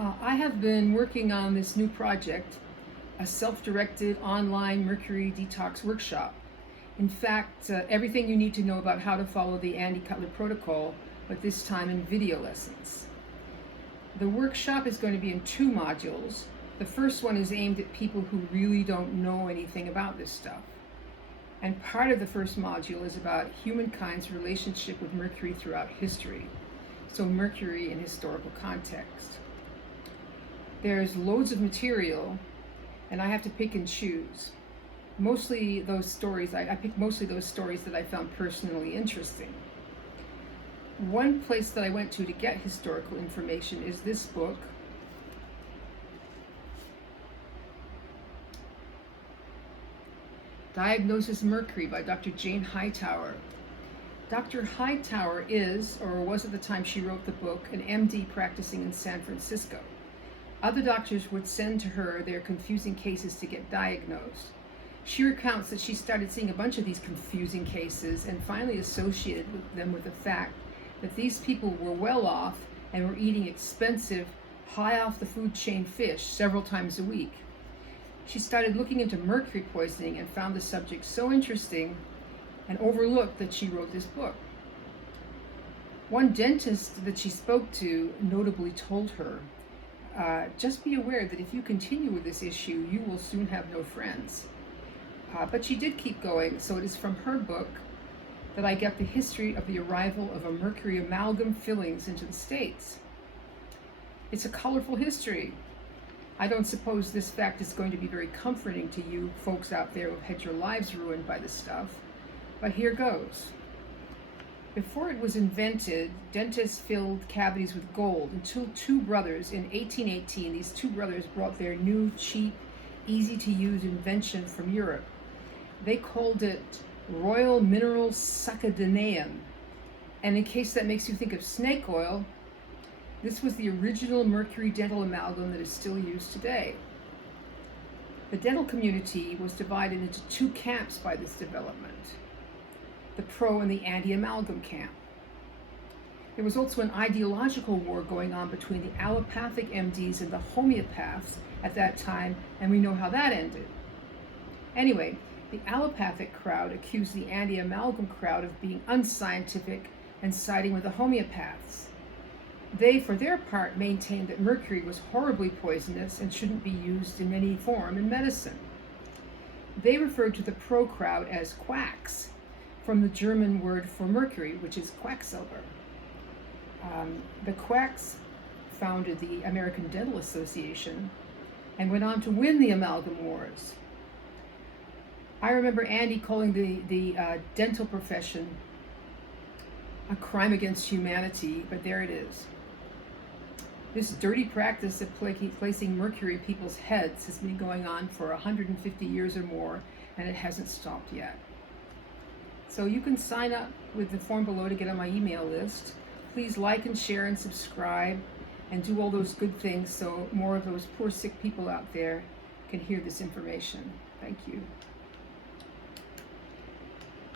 I have been working on this new project, a self-directed online Mercury detox workshop. In fact, everything you need to know about how to follow the Andy Cutler protocol, but this time in video lessons. The workshop is going to be in 2 modules. The first one is aimed at people who really don't know anything about this stuff. And part of the first module is about humankind's relationship with Mercury throughout history. So Mercury in historical context. There's loads of material, and I have to pick and choose. Mostly those stories, I pick mostly those stories that I found personally interesting. One place that I went to get historical information is this book, Diagnosis Mercury by Dr. Jane Hightower. Dr. Hightower is, or was at the time she wrote the book, an MD practicing in San Francisco. Other doctors would send to her their confusing cases to get diagnosed. She recounts that she started seeing a bunch of these confusing cases and finally associated them with the fact that these people were well off and were eating expensive, high off the food chain fish several times a week. She started looking into mercury poisoning and found the subject so interesting and overlooked that she wrote this book. One dentist that she spoke to notably told her, just be aware that if you continue with this issue, you will soon have no friends. But she did keep going, so it is from her book that I get the history of the arrival of a mercury amalgam fillings into the States. It's a colorful history. I don't suppose this fact is going to be very comforting to you folks out there who've had your lives ruined by this stuff, but here goes. Before it was invented, dentists filled cavities with gold until 2 brothers in 1818, these 2 brothers brought their new, cheap, easy-to-use invention from Europe. They called it Royal Mineral Succadenaum. And in case that makes you think of snake oil, this was the original mercury dental amalgam that is still used today. The dental community was divided into 2 camps by this development: the pro and the anti-amalgam camp. There was also an ideological war going on between the allopathic MDs and the homeopaths at that time, and we know how that ended. Anyway, the allopathic crowd accused the anti-amalgam crowd of being unscientific and siding with the homeopaths. They, for their part, maintained that mercury was horribly poisonous and shouldn't be used in any form in medicine. They referred to the pro crowd as quacks, from the German word for mercury, which is quacksilver. The quacks founded the American Dental Association and went on to win the amalgam wars. I remember Andy calling the dental profession a crime against humanity, but there it is. This dirty practice of placing mercury in people's heads has been going on for 150 years or more, and it hasn't stopped yet. So you can sign up with the form below to get on my email list. Please like and share and subscribe and do all those good things so more of those poor sick people out there can hear this information. Thank you.